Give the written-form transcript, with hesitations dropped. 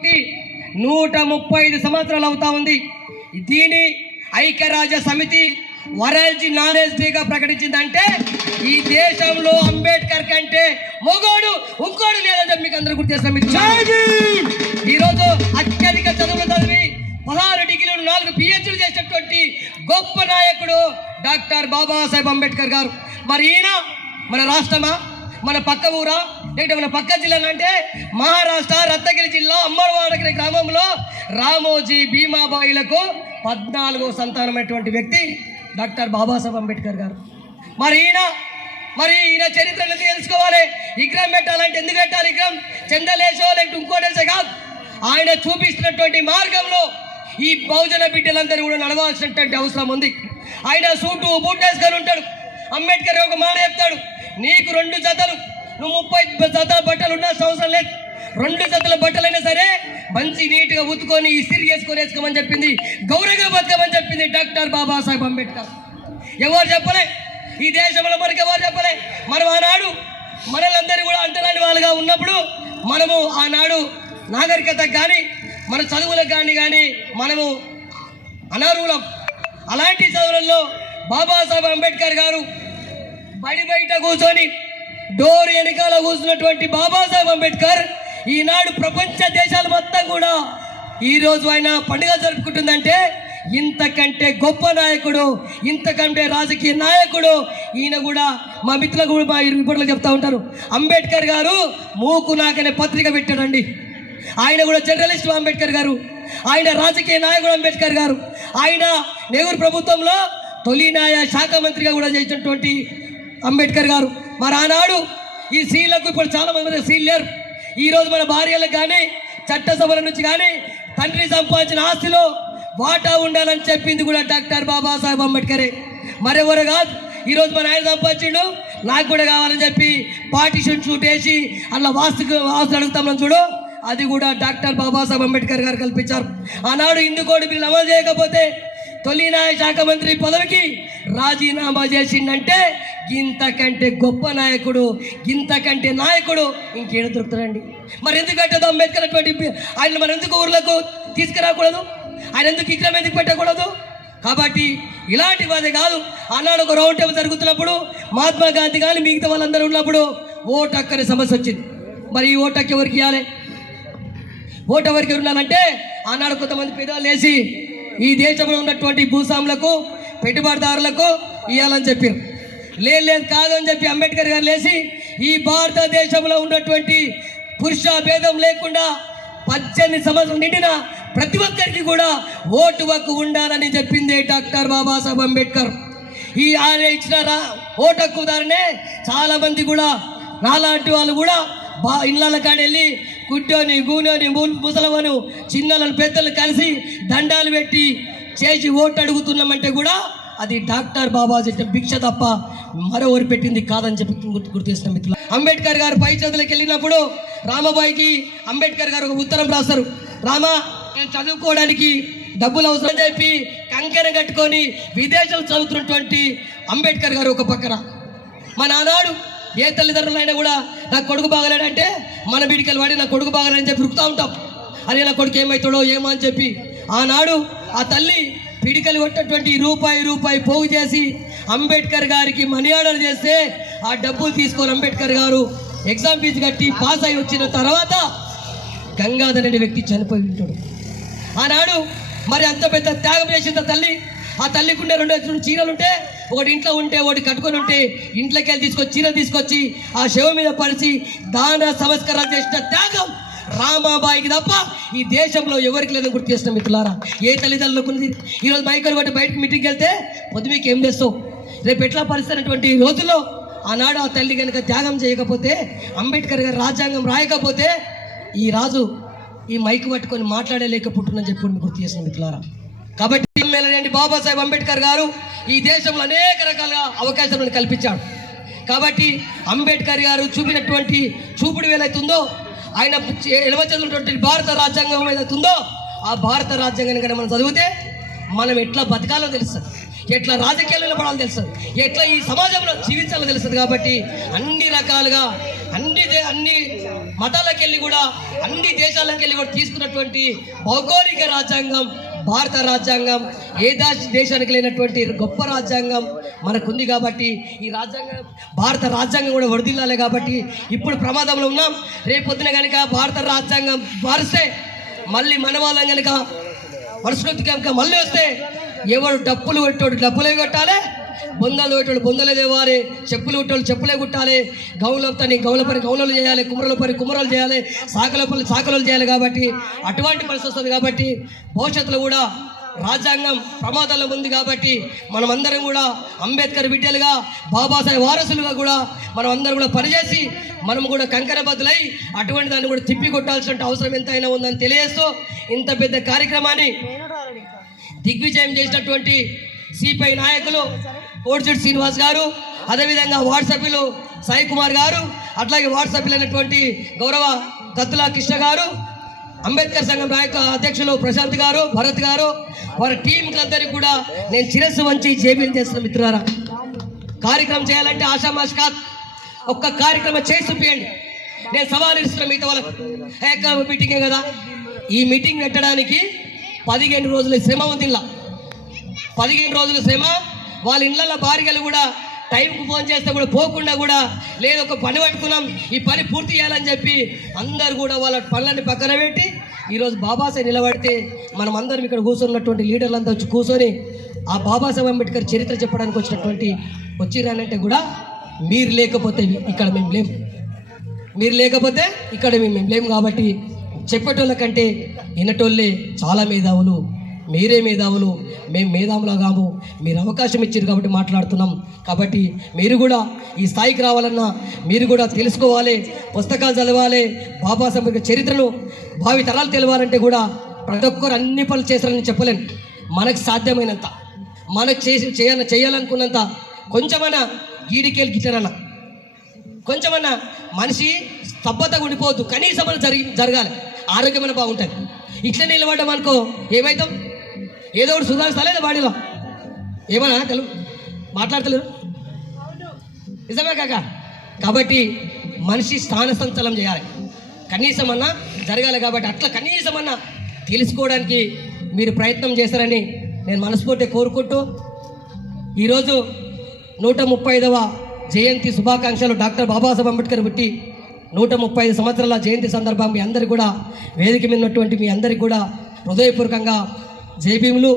పుట్టి 135 సంవత్సరాలు అవుతా ఉంది. దీని ఐక్యరాజ్య సమితి వరల్డ్ నాలెడ్జ్ డేగా ప్రకటించిందంటే ఈ దేశంలో అంబేద్కర్ కంటే మొగోడు ఇంకోడు లేదని చెప్పి మీకు అందరూ గుర్తు చేస్తాం. ఈరోజు అత్యధిక చదువులు చదివి 16 డిగ్రీలు 4 PhDలు చేసినటువంటి గొప్ప నాయకుడు డాక్టర్ బాబాసాహెబ్ అంబేద్కర్ గారు. మరి ఈయన మన రాష్ట్రమా, మన పక్క ఊరా, లేకపోతే మన పక్క జిల్లా అంటే మహారాష్ట్ర రత్నగిరి జిల్లా అమ్మవాడగిరి గ్రామంలో రామోజీ భీమాబాయిలకు 14వ సంతానమైనటువంటి వ్యక్తి డాక్టర్ బాబాసాహెబ్ అంబేద్కర్ గారు. మరి ఈయన చరిత్రను తెలుసుకోవాలి. విగ్రహం పెట్టాలంటే ఎందుకు పెట్టాలి? విగ్రహం చందలేసో లేకపోతే ఇంకోటేసో కాదు. ఆయన చూపిస్తున్నటువంటి మార్గంలో ఈ బహుజన బిడ్డలందరూ కూడా నడవాల్సినటువంటి అవసరం ఉంది. ఆయన సూటు బూట్ వేసుకొని ఉంటాడు. అంబేద్కర్ ఒక మాట చెప్తాడు, నీకు 2 జతలు, నువ్వు 30 జతల బట్టలు ఉండాల్సిన అవసరం లేదు. 2 జతల బట్టలైనా సరే మంచి నీట్గా ఉతుకొని ఇస్త్రీ చేసుకొని వేసుకోమని చెప్పింది, గౌరవంగా బతకమని చెప్పింది డాక్టర్ బాబాసాహెబ్ అంబేద్కర్. ఎవరు చెప్పలే, ఈ దేశంలో మనకి ఎవరు చెప్పలే. మనం ఆనాడు మనలందరూ కూడా అంటలాంటి వాళ్ళుగా ఉన్నప్పుడు మనము ఆనాడు నాగరికతకు కానీ మన చదువులకు కానీ మనము అనర్హులం. అలాంటి చదువులలో బాబాసాహెబ్ అంబేద్కర్ గారు బడి బయట కూర్చొని డోర్ వెనకాల కూర్చున్నటువంటి బాబాసాహెబ్ అంబేద్కర్ ఈనాడు ప్రపంచ దేశాలు మొత్తం కూడా ఈరోజు ఆయన పండుగ జరుపుకుంటుందంటే ఇంతకంటే గొప్ప నాయకుడు, ఇంతకంటే రాజకీయ నాయకుడు ఈయన కూడా. మా మిత్రులు కూడా మా రిపోర్ట్లో చెప్తా ఉంటారు, అంబేద్కర్ గారు మూకు నాకనే పత్రిక పెట్టాడండి. ఆయన కూడా జర్నలిస్ట్ అంబేద్కర్ గారు, ఆయన రాజకీయ నాయకుడు అంబేద్కర్ గారు. ఆయన నెహ్రూ ప్రభుత్వంలో తొలి న్యాయ శాఖ మంత్రిగా కూడా చేసినటువంటి అంబేద్కర్ గారు. మరి ఆనాడు ఈ స్త్రీలకు ఇప్పుడు చాలా మంది స్త్రీలు లేరు. ఈరోజు మన భార్యలకు కానీ చట్టసభల నుంచి కానీ తండ్రి సంపాదించిన ఆస్తిలో వాటా ఉండాలని చెప్పింది కూడా డాక్టర్ బాబాసాహెబ్ అంబేద్కరే, మరెవరు కాదు. ఈరోజు మన ఆయన సంపాదించిండు, నాకు కూడా కావాలని చెప్పి పార్టీషన్ షూట్ వేసి అలా ఆస్తులు అడుగుతామని చూడు, అది కూడా డాక్టర్ బాబాసాహెబ్ అంబేద్కర్ గారు కల్పించారు. ఆనాడు హిందూ కోడ్ బిల్లు అమలు చేయకపోతే తొలి న్యాయ శాఖ మంత్రి పదవికి రాజీనామా చేసిండంటే ఇంతకంటే గొప్ప నాయకుడు, ఇంతకంటే నాయకుడు ఇంకేడ దొరుకుతాడండి. మరి ఎందుకంటే అంబేద్కర్ అటువంటి ఆయన మనం ఎందుకు ఊర్లకు తీసుకురాకూడదు? ఆయన ఎందుకు విగ్రహం ఎందుకు పెట్టకూడదు? కాబట్టి ఇలాంటి వాదే కాదు. ఆనాడు ఒక రౌండ్ టేబుల్ జరుగుతున్నప్పుడు మహాత్మా గాంధీ కానీ మిగతా వాళ్ళందరూ ఉన్నప్పుడు ఓటు హక్కు సమస్య వచ్చింది. మరి ఈ ఓటు హక్కు ఎవరికి ఇవ్వాలి? ఓటు ఎవరికి ఉండాలంటే ఆనాడు కొంతమంది పెద్దలు వేసి ఈ దేశంలో ఉన్నటువంటి భూస్వాములకు పెట్టుబడిదారులకు ఇవ్వాలని చెప్పారు. లేదు కాదు అని చెప్పి అంబేద్కర్ గారు లేచి ఈ భారతదేశంలో ఉన్నటువంటి పురుష భేదం లేకుండా 18 సంవత్సరాలు నిండిన ప్రతి ఒక్కరికి కూడా ఓటు హక్కు ఉండాలని చెప్పింది డాక్టర్ బాబాసాహెబ్ అంబేద్కర్. ఈ ఆయన ఇచ్చిన ఓటు హక్కు దారినే చాలా మంది కూడా నాలాంటి వాళ్ళు కూడా ఇళ్ళ కాడ వెళ్ళి గుడ్డోని గూనోని ముసలవను చిన్నలను పెద్దలు కలిసి దండాలు పెట్టి చేసి ఓటు అడుగుతున్నామంటే కూడా అది డాక్టర్ బాబాజీ భిక్ష తప్ప మరొకరు పెట్టింది కాదని చెప్పి గుర్తిస్తున్న మిత్రులు. అంబేద్కర్ గారు పై చదువులకు వెళ్ళినప్పుడు రామబాయికి అంబేద్కర్ గారు ఒక ఉత్తరం రాస్తారు, రామా నేను చదువుకోవడానికి డబ్బులు అవసరం చెప్పి కంకణ కట్టుకొని విదేశాలు చదువుతున్నటువంటి అంబేద్కర్ గారు ఒక పక్కన. మా నానాడు ఏ తల్లిదండ్రులైనా కూడా నాకు కొడుకు బాగలేడంటే మన బిడికలు వాడి నా కొడుకు బాగలేడని చెప్పి రుకుతూ ఉంటాం. అరే నా కొడుకు ఏమవుతాడో ఏమో అని చెప్పి ఆనాడు ఆ తల్లి పిడికలు కొట్టేటువంటి రూపాయి పోగు చేసి అంబేద్కర్ గారికి మనీ ఆర్డర్ చేస్తే ఆ డబ్బులు తీసుకొని అంబేద్కర్ గారు ఎగ్జామ్ ఫీజు కట్టి పాస్ అయి వచ్చిన తర్వాత గంగాధర్ అనే వ్యక్తి చనిపోయి ఉంటాడు. ఆనాడు మరి అంత పెద్ద త్యాగం చేసిన తల్లి, ఆ తల్లికి ఉండే 2 చీరలు ఉంటే ఒకటి ఇంట్లో ఉంటే ఒకటి కట్టుకొని ఉంటే ఇంట్లోకి వెళ్ళి తీసుకొచ్చి చీర తీసుకొచ్చి ఆ శవం మీద పరిచి దాన సంస్కారాలు చేసిన త్యాగం రామాబాయికి తప్ప ఈ దేశంలో ఎవరికి లేదని గుర్తు చేసిన మిత్రులారా. ఏ తల్లిదండ్రులకు ఉంది? ఈరోజు మైకల్ బట్టి బయటకు మీటింగ్కి వెళ్తే పొద్దు మీకు ఏం చేస్తావు, రేపు ఎట్లా పరిస్థితున్నటువంటి రోజుల్లో ఆనాడు ఆ తల్లి కనుక త్యాగం చేయకపోతే, అంబేద్కర్ గారు రాజ్యాంగం రాయకపోతే ఈ రాజు ఈ మైక్ పట్టుకొని మాట్లాడలేకపోతుందని చెప్పి గుర్తు చేసిన మిత్రులారా. కాబట్టి బాబాసాహెబ్ అంబేద్కర్ గారు ఈ దేశంలో అనేక రకాల అవకాశాలను కల్పించాడు. కాబట్టి అంబేద్కర్ గారు చూపినటువంటి చూపుడు ఏదైతుందో, ఆయన ఎలవచదున్నటువంటి భారత రాజ్యాంగం ఏదైతుందో ఆ భారత రాజ్యాంగాన్ని కనుక మనం చదివితే మనం ఎట్లా బతకాలో తెలుస్తుంది, ఎట్లా రాజకీయాల్లో నిలబడాలో తెలుస్తుంది, ఎట్లా ఈ సమాజంలో జీవించాలో తెలుస్తుంది. కాబట్టి అన్ని రకాలుగా అన్ని మతాలకు వెళ్ళి కూడా అన్ని దేశాలకు వెళ్ళి కూడా తీసుకున్నటువంటి భౌగోళిక రాజ్యాంగం భారత రాజ్యాంగం. ఏ దేశానికి లేనటువంటి గొప్ప రాజ్యాంగం మనకుంది కాబట్టి ఈ రాజ్యాంగం భారత రాజ్యాంగం కూడా వరదిల్లాలి. కాబట్టి ఇప్పుడు ప్రమాదంలో ఉన్నాం. రేపొద్దున కనుక భారత రాజ్యాంగం మారిస్తే మళ్ళీ మన వాళ్ళం కనుక పరిస్థితి కనుక మళ్ళీ వస్తే ఎవరు డప్పులు కొట్టోడు డప్పులే కొట్టాలి, బొందలు కొట్టోడు బొందలే దేవాలి, చెప్పులు కొట్టోళ్ళు చెప్పులే కుట్టాలి, గౌల పని గౌల పని గౌలలు చేయాలి, కుమ్మరల పని కుమ్మరలు చేయాలి, సాకల పని సాకలు చేయాలి. కాబట్టి అటువంటి పరిస్థితి వస్తుంది. కాబట్టి భవిష్యత్తులో కూడా రాజ్యాంగం ప్రమాదంలో ఉంది. కాబట్టి మనమందరం కూడా అంబేద్కర్ బిడ్డలుగా బాబాసాహెబ్ వారసులుగా కూడా మనం అందరం కూడా పనిచేసి మనం కూడా కంకణబద్దులై అటువంటి దాన్ని కూడా తిప్పి కొట్టాల్సిన అవసరం ఎంతైనా ఉందని తెలియజేస్తూ ఇంత పెద్ద కార్యక్రమాన్ని దిగ్విజయం చేసినటువంటి సిపిఐ నాయకులు కోడిచెట్టు శ్రీనివాస్ గారు, అదేవిధంగా వార్డు సభ్యులు సాయి కుమార్ గారు, అట్లాగే వార్డు సభ్యులు అయినటువంటి గౌరవ కత్తుల కృష్ణ గారు, అంబేద్కర్ సంఘం అధ్యక్షులు ప్రశాంత్ గారు, భరత్ గారు, వారి టీంకి అందరికీ కూడా నేను శిరస్సు వంచి జేబీలు చేస్తున్న మిత్రులారా. కార్యక్రమం చేయాలంటే ఆషామాషి కాదు, ఒక్క కార్యక్రమం చేసి చూపించండి. నేను సవాలు ఇస్తున్న మిగతా వాళ్ళకి మీటింగే కదా. ఈ మీటింగ్ పెట్టడానికి 15 రోజుల శ్రమ ఉంది. ఇలా 15 రోజుల శ్రమ. వాళ్ళ ఇళ్ళ భార్యలు కూడా టైంకు ఫోన్ చేస్తే కూడా పోకుండా కూడా లేదు ఒక పని పట్టుకున్నాం ఈ పని పూర్తి చేయాలని చెప్పి అందరు కూడా వాళ్ళ పనులన్నీ పక్కన పెట్టి ఈరోజు బాబాసాహెబ్ నిలబడితే మనం అందరం ఇక్కడ కూర్చున్నటువంటి లీడర్లంతా వచ్చి కూర్చొని ఆ బాబాసాహెబ్ అంబేద్కర్ చరిత్ర చెప్పడానికి వచ్చిరానంటే కూడా మీరు లేకపోతే ఇక్కడ మేము లేము, మీరు లేకపోతే ఇక్కడ మేము లేము. కాబట్టి చెప్పేటోళ్ళ కంటే వినటోళ్ళే చాలా మేధావులు. మీరే మేధావులు, మేము మేధావులా కాము. మీరు అవకాశం ఇచ్చారు కాబట్టి మాట్లాడుతున్నాం. కాబట్టి మీరు కూడా ఈ స్థాయికి రావాలన్నా మీరు కూడా తెలుసుకోవాలి, పుస్తకాలు చదవాలి, బాబాసాహెబ్ అంబేద్కర్ చరిత్రను భావి తరాలు తెలవాలంటే కూడా ప్రతి ఒక్కరు అన్ని పనులు చేస్తారని చెప్పలేను. మనకు సాధ్యమైనంత మనకు చేయాలనుకున్నంత కొంచెమన్నా గీడికేలు గిట్టనన్నా కొంచెమన్నా మనిషి స్తబ్దతగా ఉండిపోవద్దు. కనీసం జరగాలి, ఆరోగ్యమైన బాగుంటుంది. ఇట్లా నిలబడ్డాం అనుకో ఏమవుతాం, ఏదో ఒకటి సుధారిస్తలేదు బాడీలో. ఏమన్నా తెలుగు మాట్లాడతలేరు, నిజమే కాక. కాబట్టి మనిషి స్థాన సంచలనం చేయాలి, కనీసం అన్నా జరగాలి. కాబట్టి అట్లా కనీసం అన్నా తెలుసుకోవడానికి మీరు ప్రయత్నం చేస్తారని నేను మనస్ఫూర్తిగా కోరుకుంటూ ఈరోజు 135వ జయంతి శుభాకాంక్షలు. డాక్టర్ బాబాసాహెబ్ అంబేద్కర్ పుట్టి 135 సంవత్సరాల జయంతి సందర్భంగా మీ అందరికీ కూడా వేదిక మీద ఉన్నటువంటి మీ అందరికీ కూడా హృదయపూర్వకంగా జై భీములు.